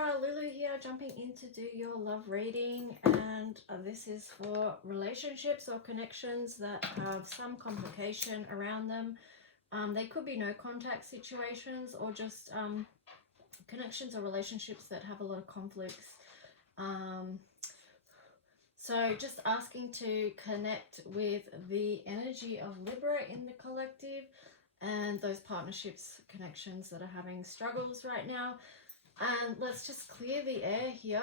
Libra, Lulu here, jumping in to do your love reading, and this is for relationships or connections that have some complication around them. They could be no contact situations or just connections or relationships that have a lot of conflicts. So just asking to connect with the energy of Libra in the collective and those partnerships, connections that are having struggles right now. And let's just clear the air here.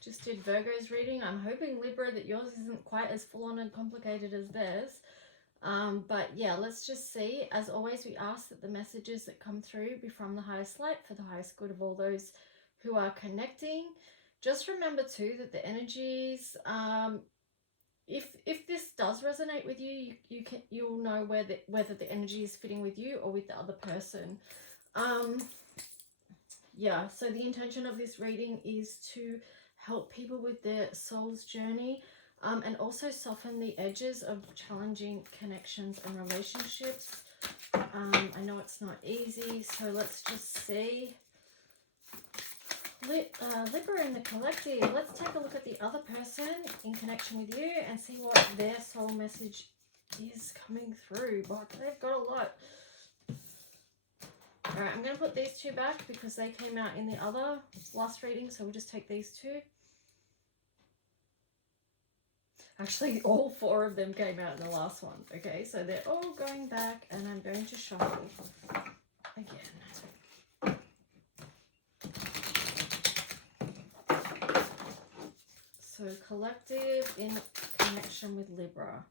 Just did Virgo's reading. I'm hoping, Libra, that yours isn't quite as full on and complicated as theirs. But yeah, let's just see. As always, we ask that the messages that come through be from the highest light for the highest good of all those who are connecting. Just remember too that the energies, if this does resonate with you, you'll know whether the energy is fitting with you or with the other person. Yeah, so the intention of this reading is to help people with their soul's journey, and also soften the edges of challenging connections and relationships. I know it's not easy, so let's just see. Libra in the collective, let's take a look at the other person in connection with you and see what their soul message is coming through. But they've got a lot. Alright, I'm going to put these two back because they came out in the other last reading, so we'll just take these two. Actually, all four of them came out in the last one. Okay, so they're all going back, and I'm going to shuffle again. So collective in connection with Libra.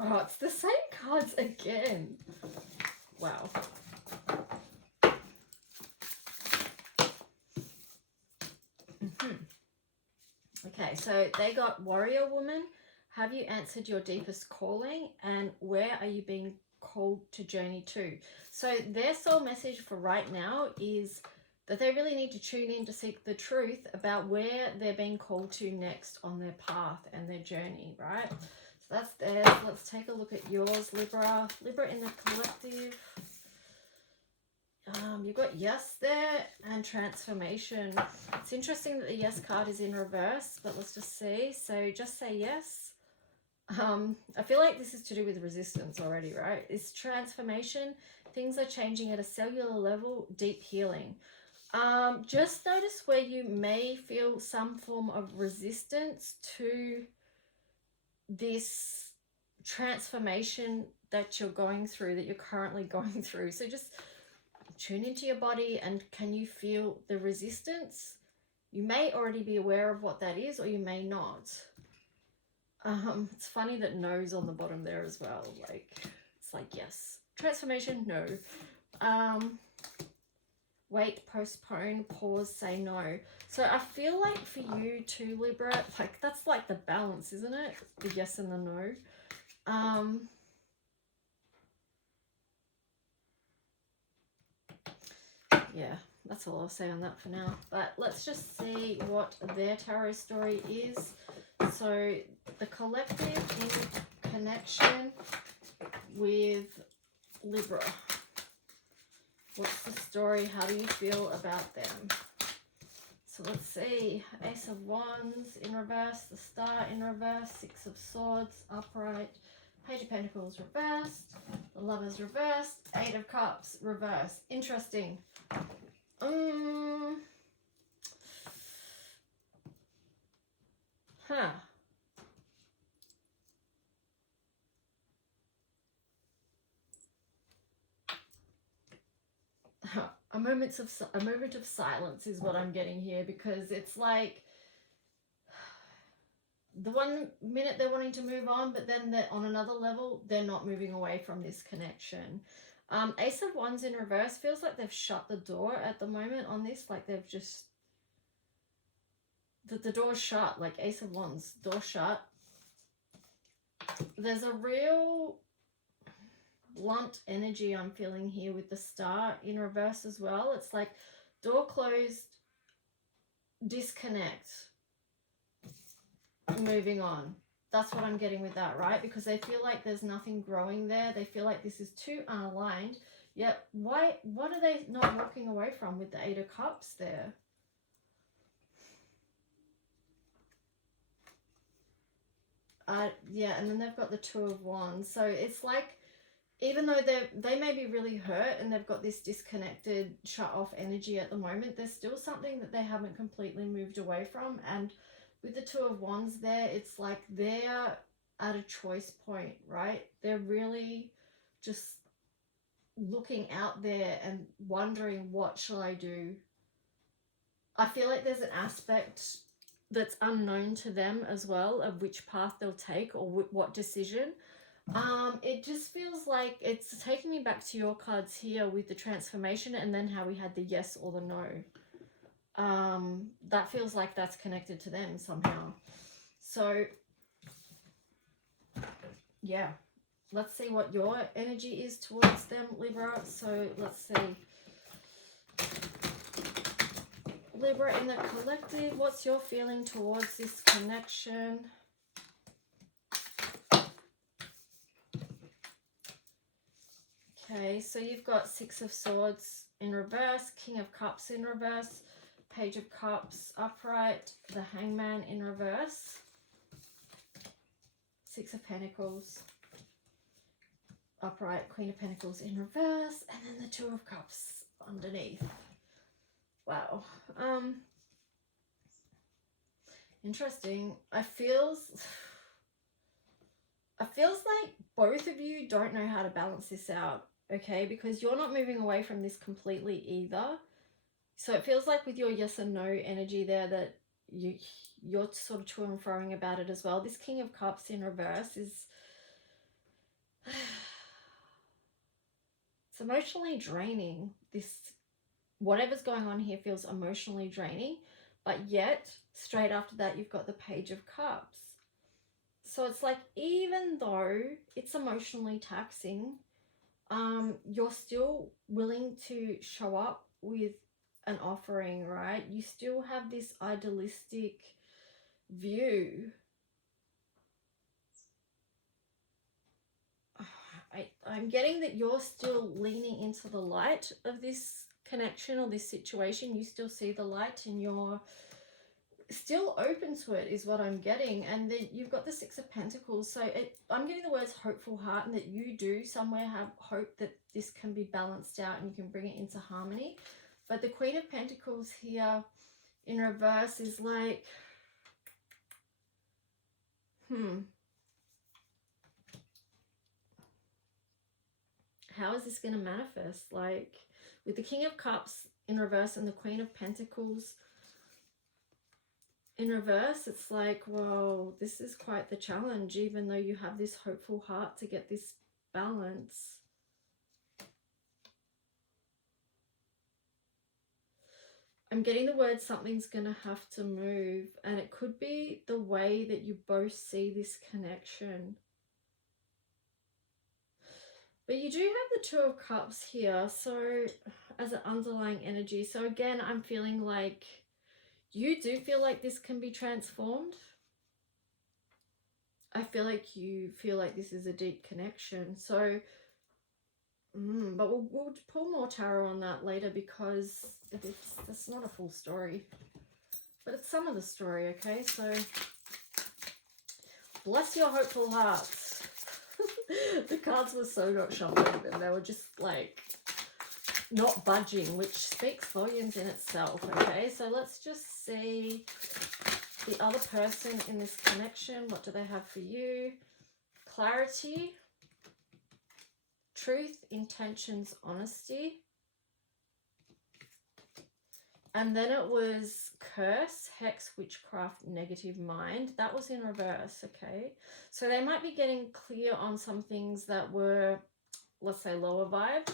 Oh, it's the same cards again. Wow. Okay, so they got Warrior Woman. Have you answered your deepest calling? And where are you being called to journey to? So their soul message for right now is that they really need to tune in to seek the truth about where they're being called to next on their path and their journey, right? So that's theirs. Let's take a look at yours, Libra. Libra in the collective. You've got yes there and transformation. It's interesting that the yes card is in reverse, but let's just see. So just say yes. I feel like this is to do with resistance already, right? It's transformation. Things are changing at a cellular level, deep healing. Just notice where you may feel some form of resistance to this transformation that you're going through, that you're currently going through. So just tune into your body, and can you feel the resistance? You may already be aware of what that is, or you may not. It's funny that no's on the bottom there as well. Like, it's like yes. Transformation, no. Wait, postpone, pause, say no. So I feel like for you too, Libra, like that's like the balance, isn't it? The yes and the no. Yeah, that's all I'll say on that for now. But let's just see what their tarot story is. So the collective in connection with Libra. What's the story? How do you feel about them? So let's see. Ace of Wands in reverse, the Star in reverse, Six of Swords upright, Page of Pentacles reversed, the Lovers reversed, Eight of Cups reversed. Interesting. A moment of silence is what I'm getting here, because it's like the one minute they're wanting to move on, but then they're on another level, they're not moving away from this connection. Ace of Wands in reverse feels like they've shut the door at the moment on this. Like they've just, the door's shut, like Ace of Wands, door shut. There's a real blunt energy I'm feeling here with the Star in reverse as well. It's like door closed, disconnect, moving on. That's what I'm getting with that, right? Because they feel like there's nothing growing there. They feel like this is too unaligned. Yet, what are they not walking away from with the Eight of Cups there? yeah, and then they've got the Two of Wands. So it's like, even though they may be really hurt and they've got this disconnected, shut off energy at the moment, there's still something that they haven't completely moved away from. And with the Two of Wands there, it's like they're at a choice point, right? They're really just looking out there and wondering, what shall I do? I feel like there's an aspect that's unknown to them as well, of which path they'll take or what decision. It just feels like it's taking me back to your cards here with the transformation, and then how we had the yes or the no. That feels like that's connected to them somehow. So yeah, let's see what your energy is towards them, Libra. So let's see, Libra, in the collective, what's your feeling towards this connection? Okay, so you've got Six of Swords in reverse, King of Cups in reverse, Page of Cups upright, the Hangman in reverse, Six of Pentacles upright, Queen of Pentacles in reverse, and then the Two of Cups underneath. Wow. Interesting. It feels like both of you don't know how to balance this out, okay? Because you're not moving away from this completely either. So it feels like with your yes and no energy there that you're sort of to and froing about it as well. This King of Cups in reverse is it's emotionally draining. This, whatever's going on here feels emotionally draining, but yet straight after that you've got the Page of Cups. So it's like, even though it's emotionally taxing, you're still willing to show up with an offering, right? You still have this idealistic view. I'm getting that you're still leaning into the light of this connection or this situation. You still see the light and you're still open to it, is what I'm getting. And then you've got the Six of Pentacles. So I'm getting the words hopeful heart, and that you do somewhere have hope that this can be balanced out and you can bring it into harmony. But the Queen of Pentacles here in reverse is like, how is this going to manifest? Like, with the King of Cups in reverse and the Queen of Pentacles in reverse, it's like, well, this is quite the challenge, even though you have this hopeful heart to get this balance. I'm getting the word something's going to have to move, and it could be the way that you both see this connection. But you do have the Two of Cups here, so as an underlying energy. So again, I'm feeling like you do feel like this can be transformed. I feel like you feel like this is a deep connection. So, but we'll pull more tarot on that later, because that's not a full story. But it's some of the story, okay? So, bless your hopeful hearts. The cards were so not shuffled, and they were just like not budging, which speaks volumes in itself, okay? So let's just see the other person in this connection. What do they have for you? Clarity, truth, intentions, honesty. And then it was curse, hex, witchcraft, negative mind. That was in reverse, okay? So they might be getting clear on some things that were, let's say, lower vibe,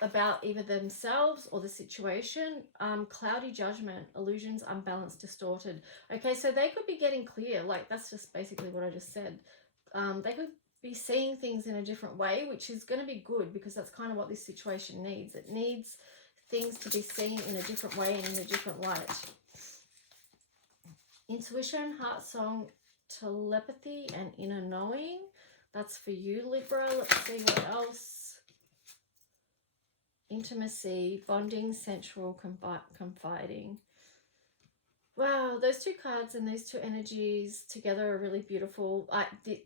about either themselves or the situation. Cloudy judgment, illusions, unbalanced, distorted. Okay, so they could be getting clear. Like, that's just basically what I just said. They could be seeing things in a different way, which is going to be good, because that's kind of what this situation needs. It needs things to be seen in a different way and in a different light. Intuition, heart song, telepathy, and inner knowing. That's for you, Libra. Let's see what else. Intimacy, bonding, sensual, confiding. Wow, those two cards and those two energies together are really beautiful.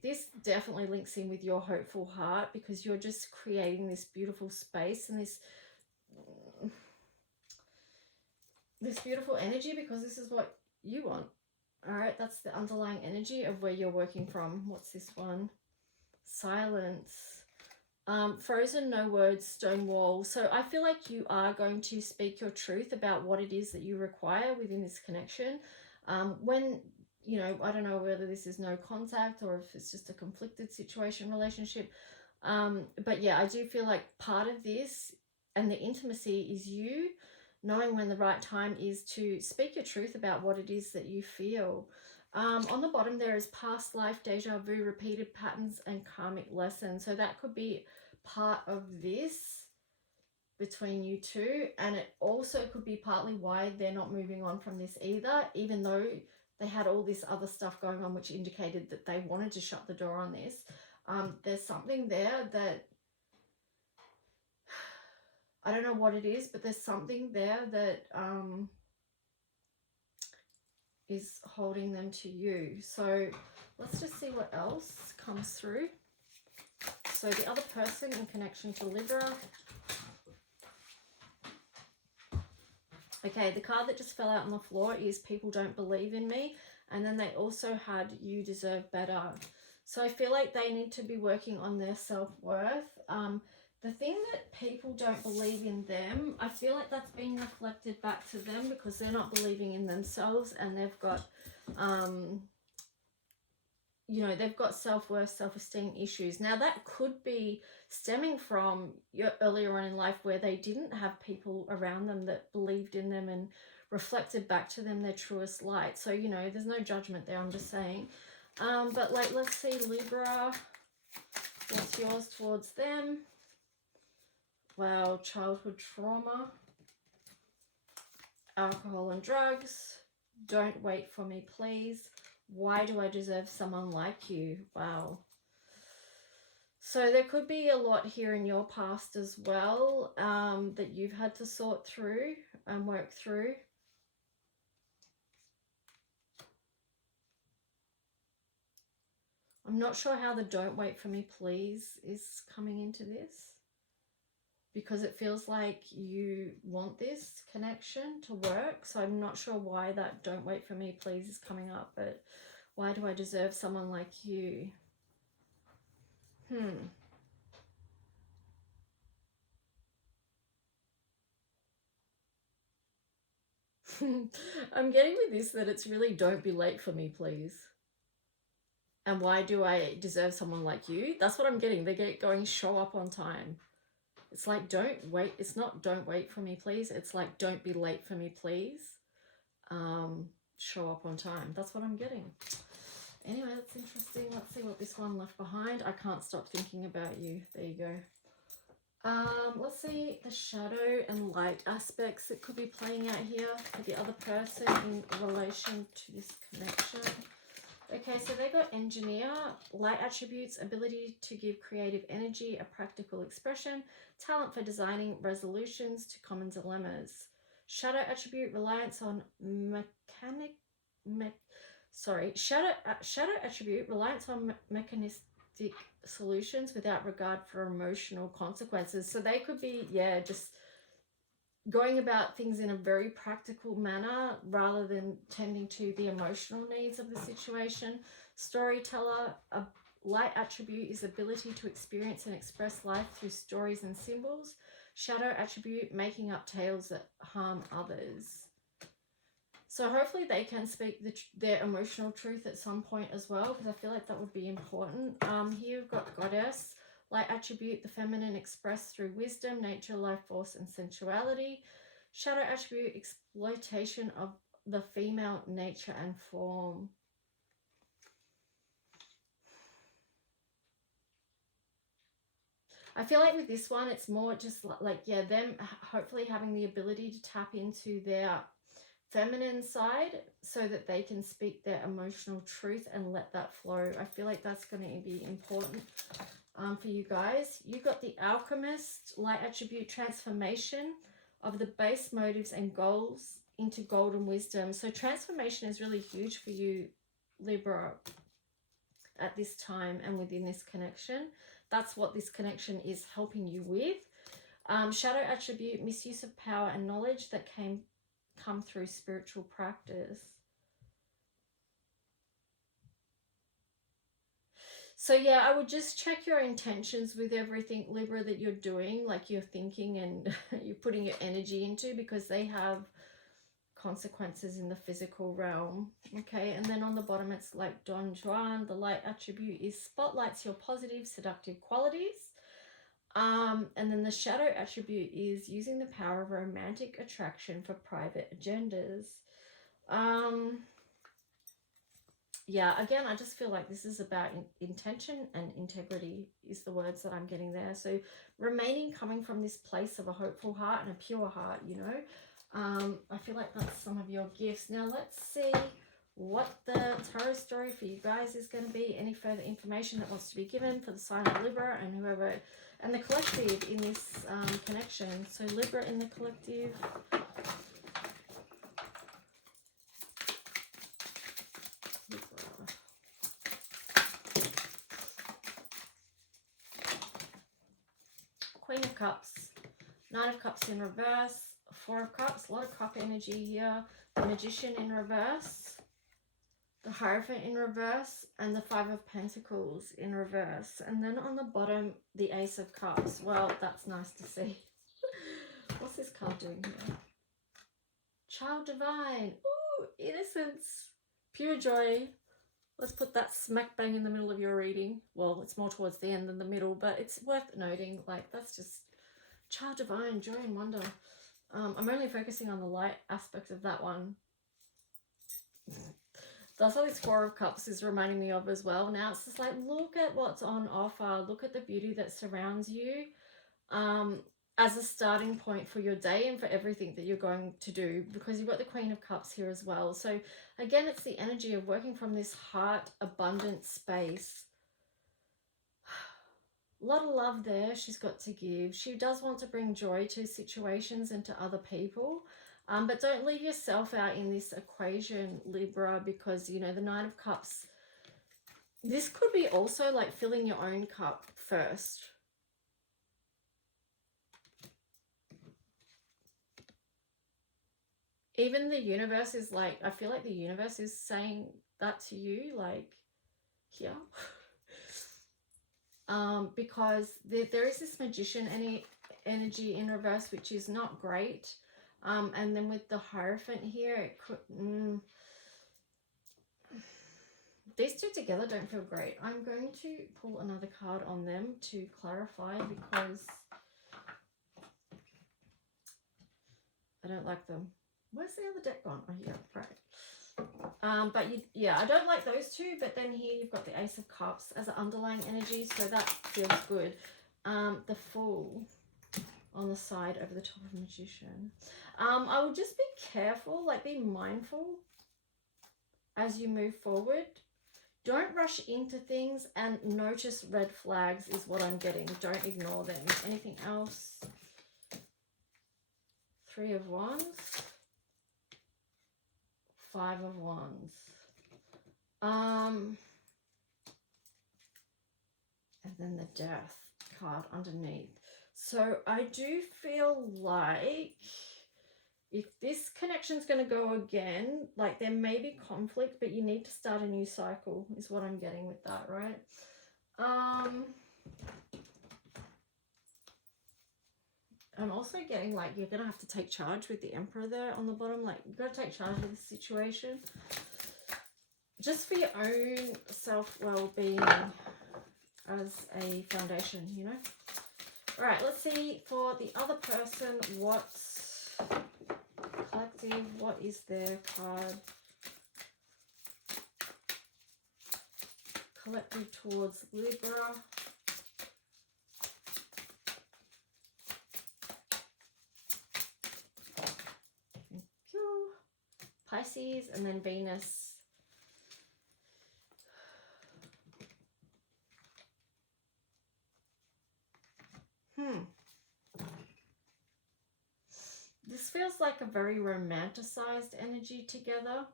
This definitely links in with your hopeful heart, because you're just creating this beautiful space and this beautiful energy, because this is what you want. All right, that's the underlying energy of where you're working from. What's this one? Silence. Frozen, no words, stone wall. So I feel like you are going to speak your truth about what it is that you require within this connection. When, you know, I don't know whether this is no contact or if it's just a conflicted situation, relationship. But yeah, I do feel like part of this and the intimacy is you knowing when the right time is to speak your truth about what it is that you feel. On the bottom there is past life, deja vu, repeated patterns, and karmic lessons. So that could be part of this between you two, and it also could be partly why they're not moving on from this either, even though they had all this other stuff going on which indicated that they wanted to shut the door on this. There's something there that I don't know what it is, but there's something there that is holding them to you. So let's just see what else comes through. So the other person in connection to Libra. Okay, the card that just fell out on the floor is people don't believe in me. And then they also had you deserve better. So I feel like they need to be working on their self-worth. The thing that people don't believe in them, I feel like that's being reflected back to them because they're not believing in themselves, and they've got, you know, they've got self-worth, self-esteem issues. Now that could be stemming from your earlier on in life where they didn't have people around them that believed in them and reflected back to them their truest light. So, you know, there's no judgment there, I'm just saying. But like, let's see, Libra, what's yours towards them? Wow, childhood trauma, alcohol and drugs, don't wait for me, please. Why do I deserve someone like you? Wow. So there could be a lot here in your past as well that you've had to sort through and work through. I'm not sure how the don't wait for me, please is coming into this, because it feels like you want this connection to work. So I'm not sure why that don't wait for me, please is coming up, but why do I deserve someone like you? I'm getting with this that it's really don't be late for me, please. And why do I deserve someone like you? That's what I'm getting. They going show up on time. It's like don't wait. It's not don't wait for me, please. It's like don't be late for me, please. Show up on time. That's what I'm getting. Anyway, that's interesting. Let's see what this one left behind. I can't stop thinking about you. There you go. Let's see the shadow and light aspects that could be playing out here for the other person in relation to this connection. Okay, so they got engineer, light attributes, ability to give creative energy, a practical expression, talent for designing resolutions to common dilemmas. Shadow attribute, reliance on shadow attribute, reliance on mechanistic solutions without regard for emotional consequences. So they could be, yeah, just going about things in a very practical manner rather than tending to the emotional needs of the situation. Storyteller, a light attribute is ability to experience and express life through stories and symbols. Shadow attribute, making up tales that harm others. So hopefully they can speak their emotional truth at some point as well, because I feel like that would be important. Here we've got goddess, light attribute, the feminine expressed through wisdom, nature, life force, and sensuality. Shadow attribute, exploitation of the female nature and form. I feel like with this one, it's more just like, yeah, them hopefully having the ability to tap into their feminine side so that they can speak their emotional truth and let that flow. I feel like that's going to be important for you guys. You got the alchemist, light attribute, transformation of the base motives and goals into golden wisdom. So transformation is really huge for you, Libra, at this time and within this connection. That's what this connection is helping you with. Shadow attribute, misuse of power and knowledge that come through spiritual practice. So yeah, I would just check your intentions with everything, Libra, that you're doing, like you're thinking and you're putting your energy into, because they have consequences in the physical realm. Okay, and then on the bottom it's like Don Juan. The light attribute is spotlights your positive, seductive qualities. And then the shadow attribute is using the power of romantic attraction for private agendas. Yeah, again, I just feel like this is about intention and integrity is the words that I'm getting there. So remaining coming from this place of a hopeful heart and a pure heart, you know. I feel like that's some of your gifts. Now let's see what the tarot story for you guys is going to be. Any further information that wants to be given for the sign of Libra and whoever, and the collective in this connection. So Libra in the collective. Queen of Cups, Nine of Cups in reverse, Four of Cups, a lot of cup energy here, the Magician in reverse, the Hierophant in reverse, and the Five of Pentacles in reverse. And then on the bottom, the Ace of Cups. Well, that's nice to see. What's this card doing here? Child Divine. Ooh, innocence, pure joy. Let's put that smack bang in the middle of your reading. Well, it's more towards the end than the middle, but it's worth noting. Like, that's just Child Divine, joy and wonder. I'm only focusing on the light aspect of that one. That's what this Four of Cups is reminding me of as well. Now it's just like, look at what's on offer. Look at the beauty that surrounds you. As a starting point for your day and for everything that you're going to do, because you've got the Queen of Cups here as well. So again, it's the energy of working from this heart abundant space. A lot of love there she's got to give. She does want to bring joy to situations and to other people, but don't leave yourself out in this equation, Libra, because, you know, the Nine of Cups, this could be also like filling your own cup first. Even the universe is like, I feel like the universe is saying that to you, like, here. Because there is this Magician energy in reverse, which is not great. And then with the Hierophant here, it could... these two together don't feel great. I'm going to pull another card on them to clarify, because I don't like them. Where's the other deck gone? Oh, yeah, right. But yeah, I don't like those two, but then here you've got the Ace of Cups as an underlying energy, so that feels good. The Fool on the side over the top of Magician. I would just be careful, like be mindful as you move forward. Don't rush into things and notice red flags is what I'm getting. Don't ignore them. Anything else? Three of Wands. Five of Wands. And then the Death card underneath. So I do feel like if this connection's going to go again, like there may be conflict, but you need to start a new cycle is what I'm getting with that, right? I'm also getting like you're going to have to take charge with the Emperor there on the bottom. Like you've got to take charge of the situation. Just for your own self-well-being as a foundation, you know? All right, let's see for the other person, what's collective, what is their card? Collective towards Libra. Pisces, and then Venus. like a very romanticized energy together.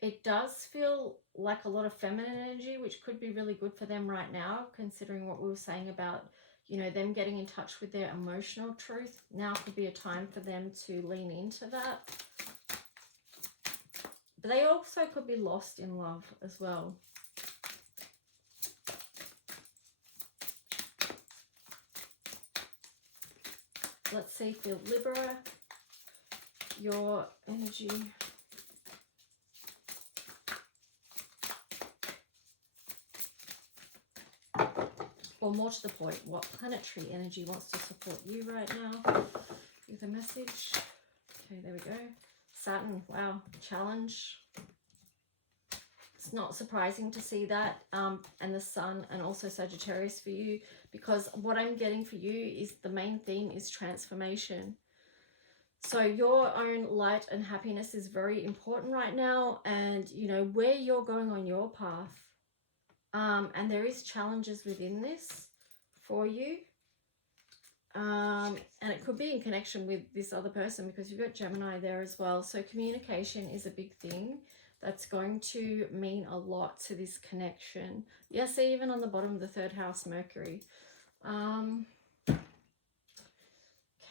It does feel like a lot of feminine energy, which could be really good for them right now, considering what we were saying about, you know, them getting in touch with their emotional truth. Now could be a time for them to lean into that. But they also could be lost in love as well. Let's see for Libra, your energy. Or more to the point, what planetary energy wants to support you right now with a message. Okay, there we go. Saturn, wow, challenge. It's not surprising to see that, and the Sun and also Sagittarius for you, because what I'm getting for you is the main theme is transformation. So your own light and happiness is very important right now, and you know where you're going on your path. And there is challenges within this for you. And it could be in connection with this other person because you've got Gemini there as well. So communication is a big thing that's going to mean a lot to this connection. Yes, even on the bottom of the third house, Mercury.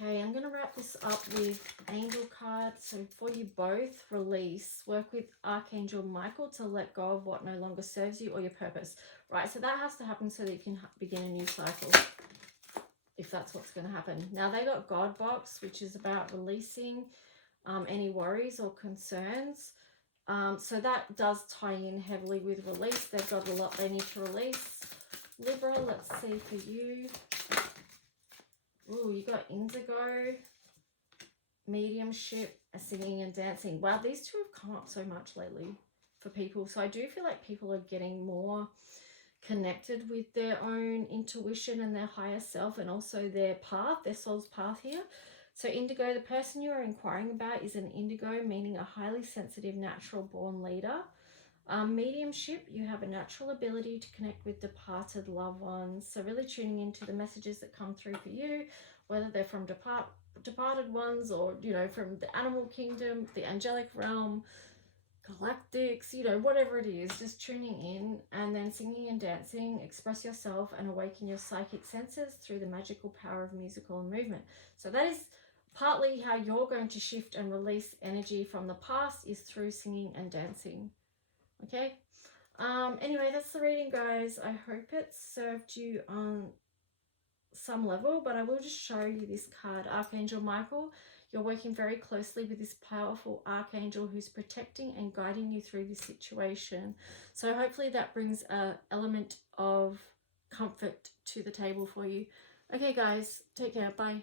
Okay, I'm going to wrap this up with angel cards. So for you both, release. Work with Archangel Michael to let go of what no longer serves you or your purpose. Right, so that has to happen so that you can begin a new cycle, if that's what's going to happen. Now, they got God Box, which is about releasing any worries or concerns. So that does tie in heavily with release. They've got a lot they need to release. Libra, let's see for you. Ooh, you got indigo, mediumship, singing and dancing. Wow, these two have come up so much lately for people. So I do feel like people are getting more connected with their own intuition and their higher self, and also their path, their soul's path here. So indigo, the person you are inquiring about is an indigo, meaning a highly sensitive, natural born leader. Mediumship, you have a natural ability to connect with departed loved ones. So really tuning into the messages that come through for you, whether they're from departed ones or, you know, from the animal kingdom, the angelic realm, galactics, you know, whatever it is, just tuning in and then singing and dancing. Express yourself and awaken your psychic senses through the magical power of musical and movement. So that is partly how you're going to shift and release energy from the past, is through singing and dancing. Okay, anyway, that's the reading, guys. I hope it served you on some level, but I will just show you this card, Archangel Michael. You're working very closely with this powerful archangel who's protecting and guiding you through this situation. So hopefully that brings an element of comfort to the table for you. Okay, guys, take care. Bye.